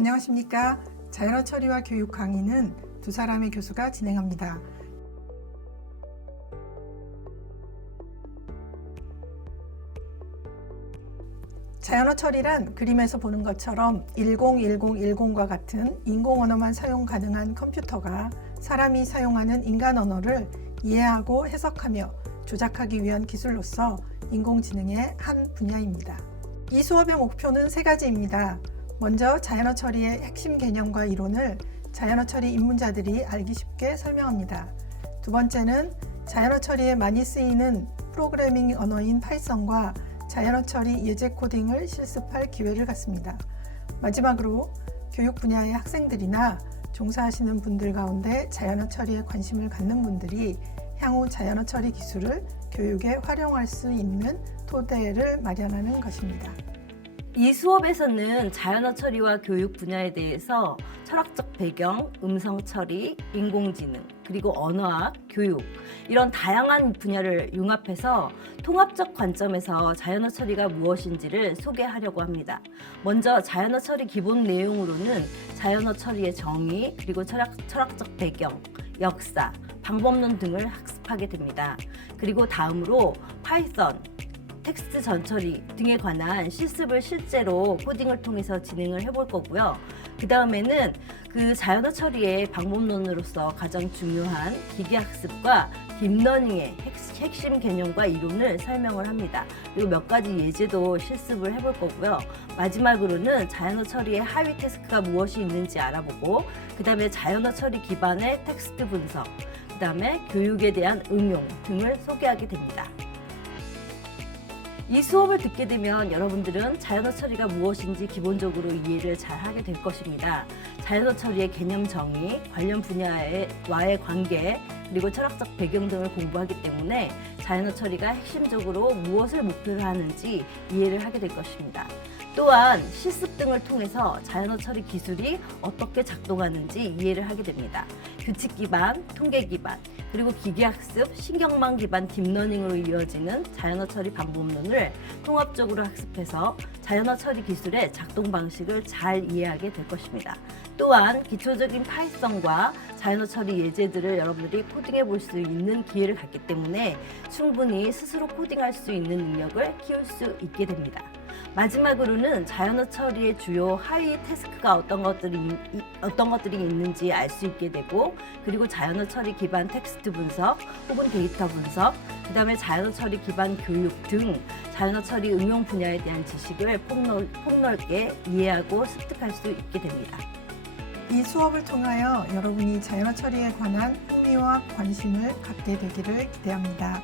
안녕하십니까. 자연어 처리와 교육 강의는 두 사람의 교수가 진행합니다. 자연어 처리란 그림에서 보는 것처럼 101010과 같은 인공 언어만 사용 가능한 컴퓨터가 사람이 사용하는 인간 언어를 이해하고 해석하며 조작하기 위한 기술로서 인공지능의 한 분야입니다. 이 수업의 목표는 세 가지입니다. 먼저 자연어 처리의 핵심 개념과 이론을 자연어 처리 입문자들이 알기 쉽게 설명합니다. 두 번째는 자연어 처리에 많이 쓰이는 프로그래밍 언어인 파이썬과 자연어 처리 예제 코딩을 실습할 기회를 갖습니다. 마지막으로 교육 분야의 학생들이나 종사하시는 분들 가운데 자연어 처리에 관심을 갖는 분들이 향후 자연어 처리 기술을 교육에 활용할 수 있는 토대를 마련하는 것입니다. 이 수업에서는 자연어 처리와 교육 분야에 대해서 철학적 배경, 음성 처리, 인공지능, 그리고 언어학, 교육 이런 다양한 분야를 융합해서 통합적 관점에서 자연어 처리가 무엇인지를 소개하려고 합니다. 먼저 자연어 처리 기본 내용으로는 자연어 처리의 정의, 그리고 철학, 철학적 배경, 역사, 방법론 등을 학습하게 됩니다. 그리고 다음으로 파이썬, 텍스트 전처리 등에 관한 실습을 실제로 코딩을 통해서 진행을 해볼 거고요. 그 다음에는 그 자연어 처리의 방법론으로서 가장 중요한 기계학습과 딥러닝의 핵- 핵심 개념과 이론을 설명을 합니다. 그리고 몇 가지 예제도 실습을 해볼 거고요. 마지막으로는 자연어 처리의 하위 태스크가 무엇이 있는지 알아보고 그 다음에 자연어 처리 기반의 텍스트 분석 그 다음에 교육에 대한 응용 등을 소개하게 됩니다. 이 수업을 듣게 되면 여러분들은 자연어 처리가 무엇인지 기본적으로 이해를 잘 하게 될 것입니다. 자연어 처리의 개념 정의, 관련 분야와의 관계, 그리고 철학적 배경 등을 공부하기 때문에 자연어 처리가 핵심적으로 무엇을 목표로 하는지 이해를 하게 될 것입니다. 또한 실습 등을 통해서 자연어 처리 기술이 어떻게 작동하는지 이해를 하게 됩니다. 규칙 기반, 통계 기반, 그리고 기계학습, 신경망 기반 딥러닝으로 이어지는 자연어 처리 방법론을 통합적으로 학습해서 자연어 처리 기술의 작동 방식을 잘 이해하게 될 것입니다. 또한 기초적인 파이썬과 자연어 처리 예제들을 여러분들이 코딩해 볼 수 있는 기회를 갖기 때문에 충분히 스스로 코딩할 수 있는 능력을 키울 수 있게 됩니다. 마지막으로는 자연어 처리의 주요 하위 태스크가 어떤 것들이 이- 어떤 것들이 있는지 알 수 있게 되고 그리고 자연어 처리 기반 텍스트 분석 혹은 데이터 분석 그다음에 자연어 처리 기반 교육 등 자연어 처리 응용 분야에 대한 지식을 폭넓, 폭넓게 이해하고 습득할 수 있게 됩니다. 이 수업을 통하여 여러분이 자연어 처리에 관한 흥미와 관심을 갖게 되기를 기대합니다.